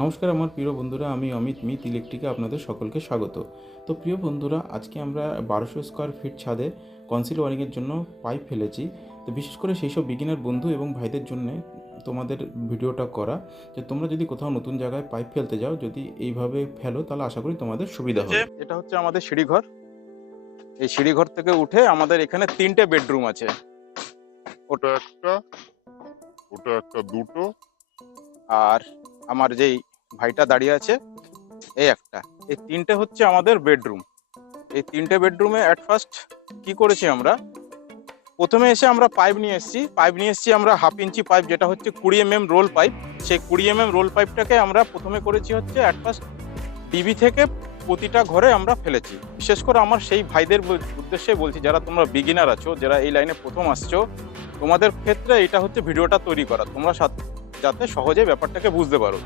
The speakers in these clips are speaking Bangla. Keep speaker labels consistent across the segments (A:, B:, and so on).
A: নমস্কার আমার প্রিয় বন্ধুরা আমি অমিত মিত ইলেকট্রিকে আপনাদের সকলকে স্বাগত। তো প্রিয় বন্ধুরা আজকে আমরা বারোশো স্কোয়ার ফিট ছাদে কনসিল ওয়ারিংয়ের জন্য পাইপ ফেলেছি। তো বিশেষ করে সেই সব বিগিনার বন্ধু এবং ভাইদের জন্য তোমাদের ভিডিওটা করা যে তোমরা যদি কোথাও নতুন জায়গায় পাইপ ফেলতে যাও যদি এইভাবে ফেলো তাহলে আশা করি তোমাদের সুবিধা হবে।
B: এটা হচ্ছে আমাদের সিঁড়িঘর। এই সিঁড়িঘর থেকে উঠে আমাদের এখানে তিনটে বেডরুম আছে। ওটা একটা ওটা একটা দুটো। আর আমার যেই ভাইটা দাঁড়িয়ে আছে, এই একটা। এই তিনটে হচ্ছে আমাদের বেডরুম এই তিনটে বেডরুমে অ্যাট ফার্স্ট কি করেছি আমরা? প্রথমে এসে আমরা পাইপ নিয়ে এসেছি। পাইপ নিয়ে এসেছি আমরা হাফ ইঞ্চি পাইপ যেটা হচ্ছে কুড়ি এম এম রোল পাইপ সেই কুড়ি এম এম রোল পাইপটাকে আমরা প্রথমে করেছি হচ্ছে অ্যাট ফার্স্ট ডিবি থেকে প্রতিটা ঘরে আমরা ফেলেছি। বিশেষ করে আমার সেই ভাইদের উদ্দেশ্যে বলছি, যারা তোমরা বিগিনার আছো, যারা এই লাইনে প্রথম আসছো, তোমাদের ক্ষেত্রে এটা হচ্ছে ভিডিওটা তৈরি করা। তোমরা সাথ- যাতে সহজে ব্যাপারটাকে বুঝতে পারো।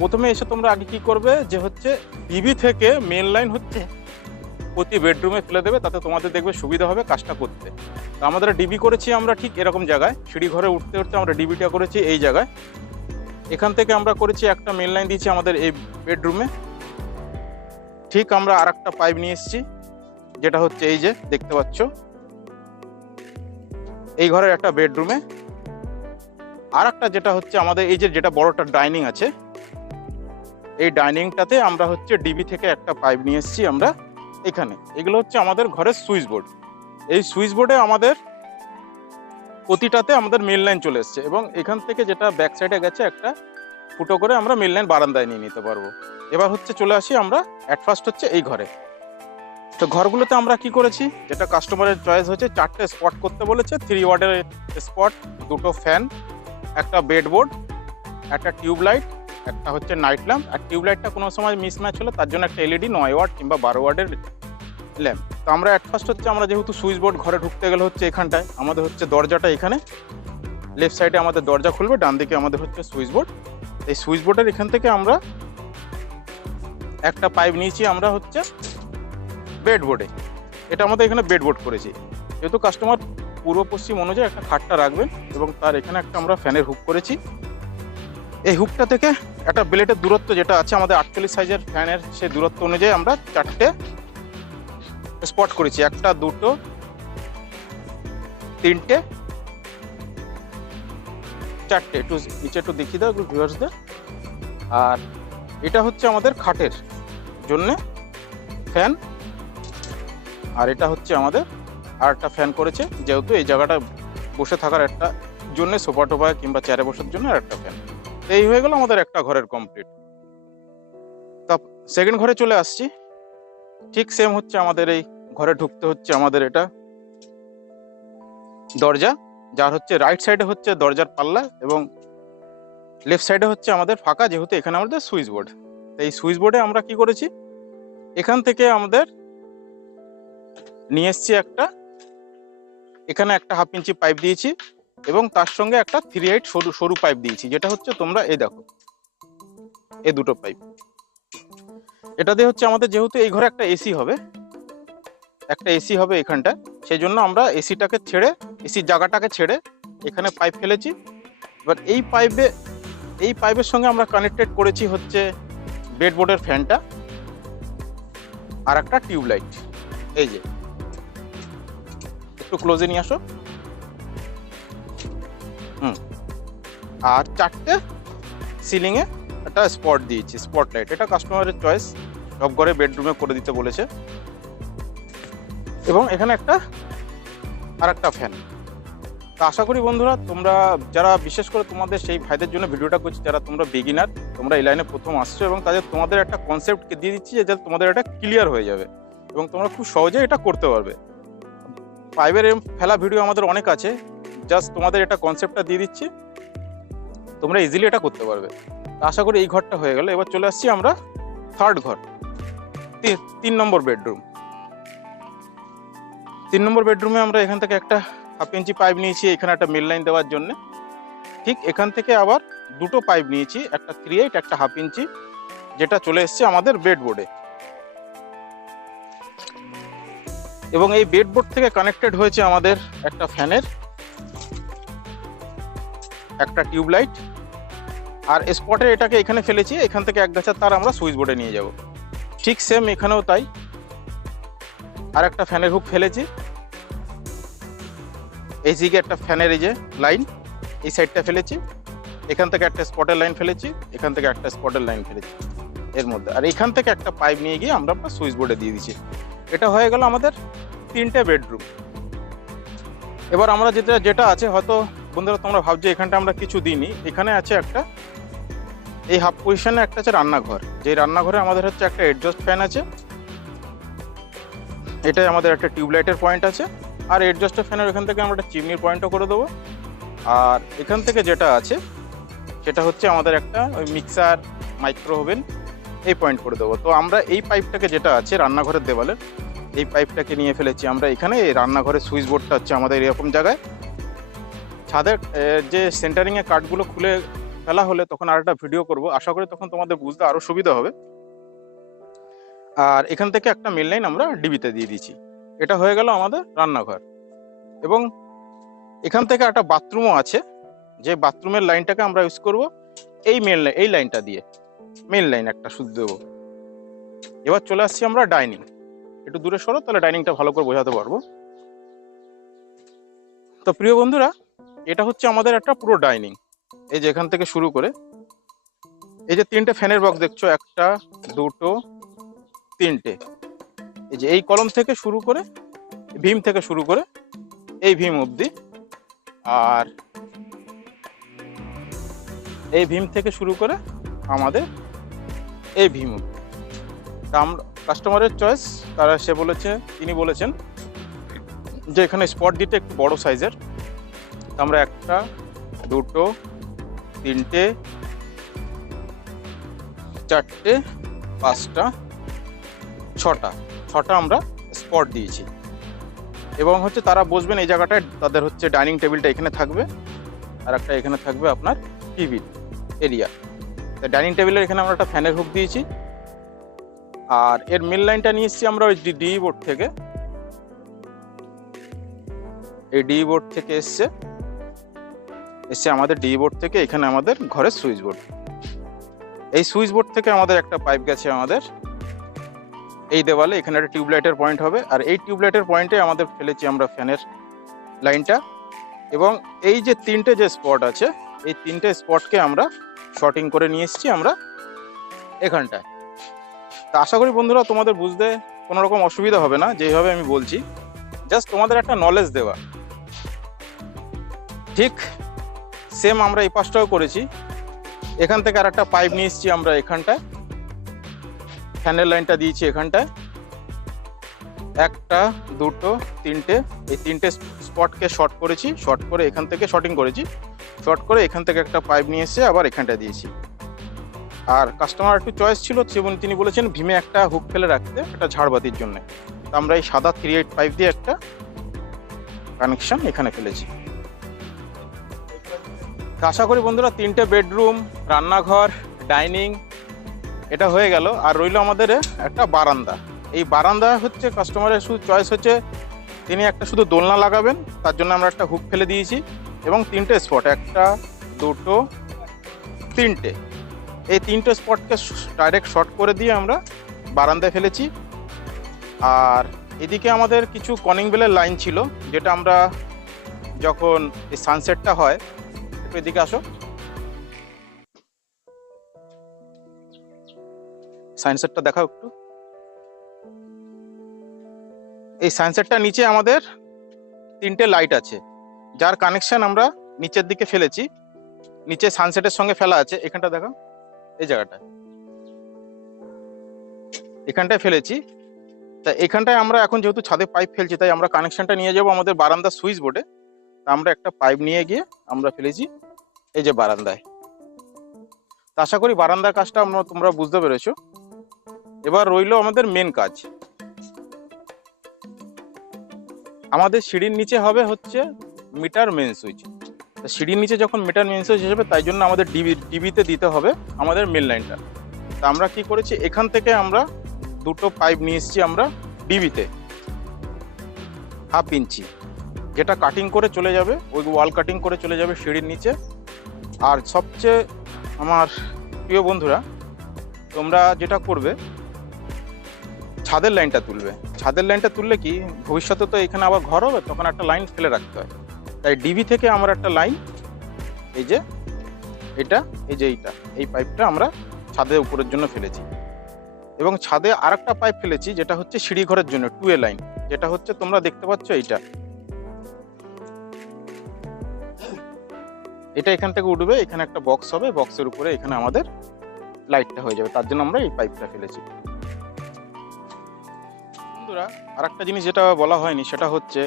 B: প্রথমে এসে তোমরা আগে কি করবে যে হচ্ছে ডিবি থেকে মেন লাইন হচ্ছে প্রতি বেডরুমে ফেলে দেবে, তাতে তোমাদের দেখবে সুবিধা হবে কাজটা করতে। তো আমাদের ডিবি করেছি আমরা ঠিক এরকম জায়গায়, সিঁড়ি ঘরে উঠতে উঠতে আমরা ডিবিটা করেছি এই জায়গায়। এখান থেকে আমরা করেছি একটা মেন লাইন দিয়েছি আমাদের এই বেডরুমে ঠিক আমরা আর একটা পাইপ নিয়ে এসেছি, যেটা হচ্ছে এই যে, দেখতে পাচ্ছ? এই ঘরের একটা বেডরুমে আর একটা যেটা হচ্ছে আমাদের, এই যে যেটা বড়টা ডাইনিং আছে, এই ডাইনিংটাতে আমরা হচ্ছে ডিবি থেকে একটা পাইপ নিয়ে এসেছি আমরা এখানে। এগুলো হচ্ছে আমাদের ঘরের সুইচ বোর্ড। এই সুইচ বোর্ডে আমাদের প্রতিটাতে আমাদের মেল লাইন চলে এসছে এবং এখান থেকে যেটা ব্যাক সাইডে গেছে একটা ফুটো করে আমরা মেল লাইন বারান্দায় নিয়ে নিতে পারব। এবার হচ্ছে চলে আসি আমরা অ্যাট ফার্স্ট হচ্ছে এই ঘরে। তো ঘরগুলোতে আমরা কি করেছি, যেটা কাস্টমারের চয়েস হচ্ছে চারটে স্পট করতে বলেছে থ্রি ওয়ার্ডের স্পট দুটো ফ্যান একটা বেডবোর্ড একটা টিউবলাইট একটা হচ্ছে নাইট ল্যাম্প আর টিউবলাইটটা কোনো সময় মিসম্যাচ হলে তার জন্য একটা এলইডি নয় ওয়াট কিংবা বারো ওয়ার্ডের ল্যাম্প তো আমরা অ্যাট ফার্স্ট হচ্ছে আমরা যেহেতু সুইচ বোর্ড ঘরে ঢুকতে গেলে হচ্ছে এখানটায়, আমাদের হচ্ছে দরজাটা এখানে লেফট সাইডে আমাদের দরজা খুলবে, ডান দিকে আমাদের হচ্ছে সুইচ বোর্ড এই সুইচ বোর্ডের এখান থেকে আমরা একটা পাইপ নিয়েছি আমরা হচ্ছে বেডবোর্ডে এটা আমাদের এখানে বেডবোর্ড করেছি। যেহেতু কাস্টমার পূর্ব পশ্চিম অনুযায়ী একটা খাটটা রাখবেন এবং তার এখানে একটা আমরা ফ্যানের হুক করেছি। এই হুকটা থেকে একটা ব্লেডের দূরত্ব যেটা আছে আমাদের আটচল্লিশ সাইজের ফ্যানের সেই দূরত্ব অনুযায়ী আমরা চারটে স্পট করেছি। একটা, দুটো, তিনটে, চারটে। একটু নিচে একটু দেখিয়ে দাও ভিউয়ার্সদের আর এটা হচ্ছে আমাদের খাটের জন্যে ফ্যান। আর এটা হচ্ছে আমাদের আর একটা ফ্যান করেছে, যেহেতু এই জায়গাটা বসে থাকার একটা জন্য সোফা টোফা কিংবা চেয়ারে বসার জন্য আর একটা ফ্যান এই হয়ে গেল আমাদের একটা ঘরের কমপ্লিট তা সেকেন্ড ঘরে চলে আসছি। ঠিক সেম হচ্ছে আমাদের এই ঘরে ঢুকতে হচ্ছে আমাদের এটা দরজা, যার হচ্ছে রাইট সাইডে হচ্ছে দরজার পাল্লা এবং লেফট সাইডে হচ্ছে আমাদের ফাঁকা, যেহেতু এখানে আমাদের সুইচ বোর্ড এই সুইচ বোর্ডে আমরা কি করেছি? এখান থেকে আমাদের নিয়ে এসছি একটা এখানে একটা হাফ ইঞ্চি পাইপ দিয়েছি এবং তার সঙ্গে একটা থ্রি এইট সরু সরু পাইপ দিয়েছি। যেটা হচ্ছে তোমরা এই দেখো, এই দুটো পাইপ এটা দিয়ে হচ্ছে আমাদের যেহেতু এই ঘরে একটা এসি হবে, একটা এসি হবে এখানটা সেই জন্য আমরা এসিটাকে ছেড়ে এসির জায়গাটাকে ছেড়ে এখানে পাইপ ফেলেছি। এবার এই পাইপে এই পাইপের সঙ্গে আমরা কানেক্টেড করেছি হচ্ছে বেডবোর্ডের ফ্যানটা আর একটা টিউবলাইট। এই যে একটু ক্লোজে নিয়ে আসো। হুম। আর চারটে সিলিংয়ে একটা স্পট দিয়েছি স্পট লাইট এটা কাস্টমারের চয়েস সব ঘরে বেডরুমে করে দিতে বলেছে। এবং এখানে একটা আর একটা ফ্যান তো আশা করি বন্ধুরা, তোমরা যারা বিশেষ করে তোমাদের সেই ভাইদের জন্য ভিডিওটা করছি, যারা তোমরা বিগিনার তোমরা এই লাইনে প্রথম আসছো এবং তাদের তোমাদের একটা কনসেপ্টকে দিয়ে দিচ্ছি যে তোমাদের এটা ক্লিয়ার হয়ে যাবে। এবং তোমরা খুব সহজে এটা করতে পারবে। পাইপের এরম ফেলা ভিডিও আমাদের অনেক আছে। জাস্ট তোমাদের এটা কনসেপ্টটা দিয়ে দিচ্ছি। তোমরা ইজিলি এটা করতে পারবে। আশা করি এই ঘরটা হয়ে গেল। এবার চলে আসছি আমরা থার্ড ঘর। তিন নম্বর বেডরুম তিন নম্বর বেডরুমে আমরা এখান থেকে একটা হাফ ইঞ্চি পাইপ নিয়েছি। এখানে একটা মেল লাইন দেওয়ার জন্য। ঠিক এখান থেকে আবার দুটো পাইপ নিয়েছি। একটা থ্রি এইট একটা হাফ ইঞ্চি যেটা চলে এসছে আমাদের বেডবোর্ডে এবং এই বেডবোর্ড থেকে কানেক্টেড হয়েছে আমাদের একটা ফ্যানের একটা টিউবলাইট। আর স্পটে এটাকে এখানে ফেলেছি, এখান থেকে এক গাছের তার আমরা সুইচ বোর্ডে নিয়ে যাব। ঠিক সেম এখানেও তাই। আর একটা ফ্যানের হুক ফেলেছি। এই দিকে একটা ফ্যানের এই যে লাইন এই সাইডটা ফেলেছি। এখান থেকে একটা স্পটের লাইন ফেলেছি, এখান থেকে একটা স্পটের লাইন ফেলেছি। এর মধ্যে। আর এখান থেকে একটা পাইপ নিয়ে গিয়ে আমরা সুইচ বোর্ডে দিয়ে দিচ্ছি। এটা হয়ে গেল আমাদের তিনটে বেডরুম। এবার আমরা যেটা যেটা আছে, হয়তো বন্ধুরা তোমরা ভাবছ, এখানটা আমরা কিছু দিইনি। এখানে আছে একটা, এই হাফ পজিশনে একটা আছে রান্নাঘর। যে রান্নাঘরে আমাদের হচ্ছে একটা এডজাস্ট ফ্যান আছে, এটাই আমাদের একটা টিউবলাইটের পয়েন্ট আছে, আর এডজাস্টের ফ্যানের এখান থেকে আমরা একটা চিমনির পয়েন্টও করে দেবো। আর এখান থেকে যেটা আছে, সেটা হচ্ছে আমাদের একটা ওই মিক্সার মাইক্রো ওভেন এই পয়েন্ট করে দেবো। তো আমরা এই পাইপটাকে যেটা আছে, রান্নাঘরের দেওয়ালের এই পাইপটাকে নিয়ে ফেলেছি। আমরা এখানে রান্নাঘরের সুইচ বোর্ডটা হচ্ছে আমাদের এরকম জায়গায়। ছাদের যে সেন্টারিংয়ে কাঠগুলো খুলে ফেলা হলে তখন আর একটা ভিডিও করব। আশা করি তখন তোমাদের বুঝতে আরও সুবিধা হবে। আর এখান থেকে একটা মেল লাইন আমরা ডিবিতে দিয়ে দিয়েছি। এটা হয়ে গেল আমাদের রান্নাঘর। এবং এখান থেকে একটা বাথরুমও আছে। যে বাথরুমের লাইনটাকে আমরা ইউজ করব এই মেন এই লাইনটা দিয়ে। মেন লাইন একটা শুধু দেবো। এবার চলে আসছি আমরা ডাইনিং একটু দূরে সরো, তাহলে ডাইনিংটা ভালো করে বোঝাতে পারব। তো প্রিয় বন্ধুরা, এটা হচ্ছে আমাদের একটা পুরো ডাইনিং এই যে এখান থেকে শুরু করে, এই যে তিনটে ফ্যানের বক্স দেখছ, একটা, দুটো, তিনটে। এই যে এই কলম থেকে শুরু করে, ভীম থেকে শুরু করে, এই ভীম অবধি। আর এই ভীম থেকে শুরু করে আমাদের এই ভীম আমরা কাস্টমারের চয়েস তারা সে বলেছে, তিনি বলেছেন যে এখানে স্পট দিতে একটু বড় সাইজের আমরা একটা, দুটো, তিনটে, চারটে, পাঁচটা, ছটা ছটা আমরা স্পট দিয়েছি। এবং হচ্ছে তারা বসবেন এই জায়গাটায়, তাদের হচ্ছে ডাইনিং টেবিলটা এখানে থাকবে, আর একটা এখানে থাকবে আপনার টিভি এরিয়া ডাইনিং টেবিলের এখানে আমরা একটা ফ্যানের হুক দিয়েছি। আর এর মেন লাইনটা নিয়ে এসেছি আমরা ওই ডি বোর্ড থেকে। এই ডি বোর্ড থেকে এসছে। এসছে আমাদের ডি বোর্ড থেকে, এখানে আমাদের ঘরের সুইচ বোর্ড এই সুইচ বোর্ড থেকে আমাদের একটা পাইপ গেছে আমাদের। এই দেওয়ালে এখানে একটা টিউবলাইটের পয়েন্ট হবে। আর এই টিউবলাইটের পয়েন্টে আমাদের ফেলেছি আমরা ফ্যানের লাইনটা এবং এই যে তিনটে যে স্পট আছে, এই তিনটে স্পটকে আমরা শর্টিং করে নিয়ে এসেছি আমরা এখানটায়। তা আশা করি বন্ধুরা তোমাদের বুঝতে কোনো রকম অসুবিধা হবে না যেভাবে আমি বলছি। জাস্ট তোমাদের একটা নলেজ দেওয়া। ঠিক সেম আমরা এই পাশটাও করেছি। এখান থেকে আর একটা পাইপ নিয়ে এসেছি আমরা এখানটায়। ফ্যানের লাইনটা দিয়েছি এখানটায়। একটা, দুটো, তিনটে, এই তিনটে স্পটকে শর্ট করেছি। শর্ট করে এখান থেকে শর্টিং করেছি। শর্ট করে এখান থেকে একটা পাইপ নিয়ে এসে আবার এখানটা দিয়েছি। আর কাস্টমার একটু চয়েস ছিল, যেমন তিনি বলেছেন, ভীমে একটা হুক ফেলে রাখতে, একটা ঝাড়বাতির জন্য। তো আমরা এই সাদা থ্রি এইট পাইপ দিয়ে একটা কানেকশন এখানে ফেলেছি। আশা করি বন্ধুরা, তিনটে বেডরুম রান্নাঘর ডাইনিং এটা হয়ে গেল। আর রইল আমাদের একটা বারান্দা। এই বারান্দা হচ্ছে কাস্টমারের শুধু চয়েস হচ্ছে, তিনি একটা শুধু দোলনা লাগাবেন, তার জন্য আমরা একটা হুক ফেলে দিয়েছি। এবং তিনটে স্পট একটা, দুটো, তিনটে। এই তিনটে স্পটকে ডাইরেক্ট শর্ট করে দিয়ে আমরা বারান্দায় ফেলেছি। আর এদিকে আমাদের কিছু কনিং বেলের লাইন ছিল, যেটা আমরা যখন এই সানসেটটা হয় এদিকে আসো। সানসেটটা দেখাও একটু। এই সানসেটটা নিচে আমাদের তিনটে লাইট আছে, যার কানেকশন আমরা নিচের দিকে ফেলেছি। নিচে সানসেটের সঙ্গে ফেলা আছে, এখানটা দেখো এই জায়গাটা। এখানটায় ফেলেছি। তা এখানটায় আমরা এখন যেহেতু ছাদে পাইপ ফেলছি, তাই আমরা কানেকশনটা নিয়ে যাব আমাদের বারান্দা সুইচ বোর্ডে আমরা একটা পাইপ নিয়ে গিয়ে আমরা ফেলেছি এই যে বারান্দায়। তা আশা করি বারান্দার কাজটা আমরা তোমরা বুঝতে পেরেছ। এবার রইল আমাদের মেন কাজ। আমাদের সিঁড়ির নিচে হবে হচ্ছে মিটার মেন সুইচ সিঁড়ির নিচে যখন মিটার মেন সুইচ হিসেবে, তাই জন্য আমাদের ডিবি ডিবিতে দিতে হবে আমাদের মেন লাইনটা তা আমরা কি করেছি? এখান থেকে আমরা দুটো পাইপ নিয়ে এসেছি আমরা ডিবিতে হাফ ইঞ্চি। যেটা কাটিং করে চলে যাবে, ওই ওয়াল কাটিং করে চলে যাবে সিঁড়ির নিচে। আর সবচেয়ে আমার প্রিয় বন্ধুরা, তোমরা যেটা করবে, ছাদের লাইনটা তুলবে। ছাদের লাইনটা তুললে কি, ভবিষ্যতে তো এখানে আবার ঘর হবে, তখন একটা লাইন ফেলে রাখতে হয়। তাই ডিবি থেকে আমরা একটা লাইন, এই যে এটা, এই যে এইটা, এই পাইপটা আমরা ছাদের উপরের জন্য ফেলেছি। এবং ছাদে আরেকটা পাইপ ফেলেছি, যেটা হচ্ছে সিঁড়ি ঘরের জন্য টু এ লাইন যেটা হচ্ছে তোমরা দেখতে পাচ্ছ এইটা। এটা এখান থেকে উঠবে, এখানে একটা বক্স হবে বক্সের উপরে এখানে আমাদের লাইটটা হয়ে যাবে, তার জন্য আমরা এই পাইপটা ফেলেছি। বন্ধুরা, আরেকটা জিনিস যেটা বলা হয়নি, সেটা হচ্ছে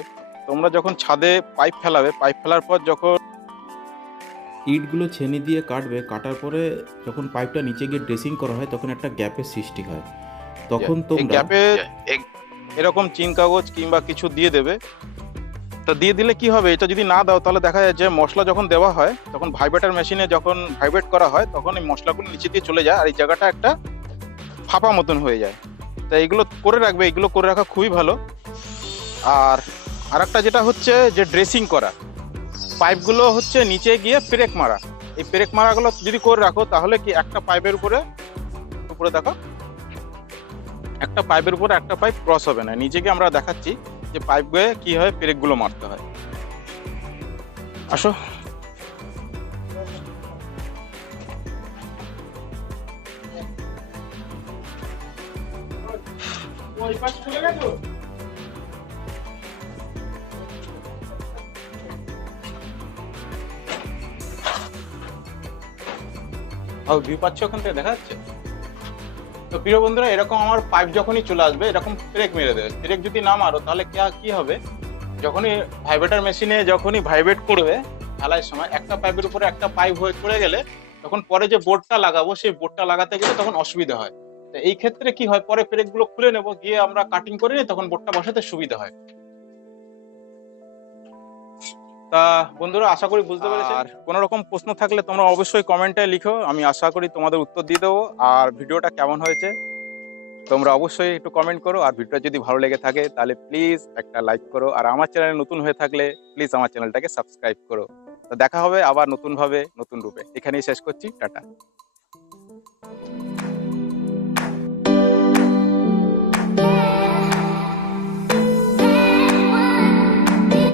B: তোমরা যখন ছাদে পাইপ ফেলাবে পাইপ ফেলার পর যখন
A: ইটগুলো ছেনি দিয়ে কাটবে কাটার পরে যখন পাইপটা নিচে গিয়ে ড্রেসিং করা হয় তখন একটা গ্যাপের সৃষ্টি হয়। তখন তোমরা গ্যাপে
B: এরকম চিন কাগজ কিংবা কিছু দিয়ে দেবে। তো দিয়ে দিলে কি হবে? এটা যদি না দাও তাহলে দেখা যায় যে মশলা যখন দেওয়া হয় তখন ভাইব্রেটার মেশিনে যখন ভাইব্রেট করা হয় তখন এই মশলাগুলো নিচে দিয়ে চলে যায় আর এই জায়গাটা একটা ফাঁপা মতন হয়ে যায়। তাই এগুলো করে রাখবে এগুলো করে রাখা খুবই ভালো। আর আরেকটা যেটা হচ্ছে যে ড্রেসিং করা। পাইপগুলো হচ্ছে নিচে গিয়ে পেরেক মারা। এই পেরেক মারাগুলো যদি করে রাখো, তাহলে কি একটা পাইপের উপরে উপরে দেখো, একটা পাইপের উপরে একটা পাইপ ক্রস হবে না। নিচে গিয়ে আমরা দেখাচ্ছি যে পাইপ গয়ে কি হয়, পেরেকগুলো মারতে হয়। আসো। ও ভিউ পাচ্ছ ওখান থেকে দেখা যাচ্ছে। তো প্রিয় বন্ধুরা, এরকম আমার পাইপ যখনই চলে আসবে, এরকম ব্রেক মেরে দেবে। ব্রেক যদি না মারো, তাহলে কি কি হবে? যখনই ভাইব্রেটার মেশিনে যখনই ভাইব্রেট করবে ঢালাইয়ের সময় একটা পাইপের উপরে একটা পাইপ হয়ে পড়ে গেলে, তখন পরে যে বোর্ডটা লাগাবো, সেই বোর্ডটা লাগাতে গেলে তখন অসুবিধা হয়। তো এই ক্ষেত্রে কি হয়? পরে ব্রেকগুলো খুলে নেব, গিয়ে আমরা কাটিং করে নিই, তখন বোর্ডটা বসাতে সুবিধা হয়। তা বন্ধুরা আশা করি বুঝতে পেরেছ আর কোনো রকম প্রশ্ন থাকলে তোমরা অবশ্যই কমেন্টে লিখো আমি আশা করি তোমাদের উত্তর দিয়ে দেবো। আর ভিডিওটা কেমন হয়েছে তোমরা অবশ্যই একটু কমেন্ট করো আর ভিডিওটা যদি ভালো লেগে থাকে তাহলে প্লিজ একটা লাইক করো। আর আমার চ্যানেলে নতুন হয়ে থাকলে প্লিজ আমার চ্যানেলটাকে সাবস্ক্রাইব করো। তো দেখা হবে আবার নতুনভাবে নতুন রূপে। এখানেই শেষ করছি টাটা।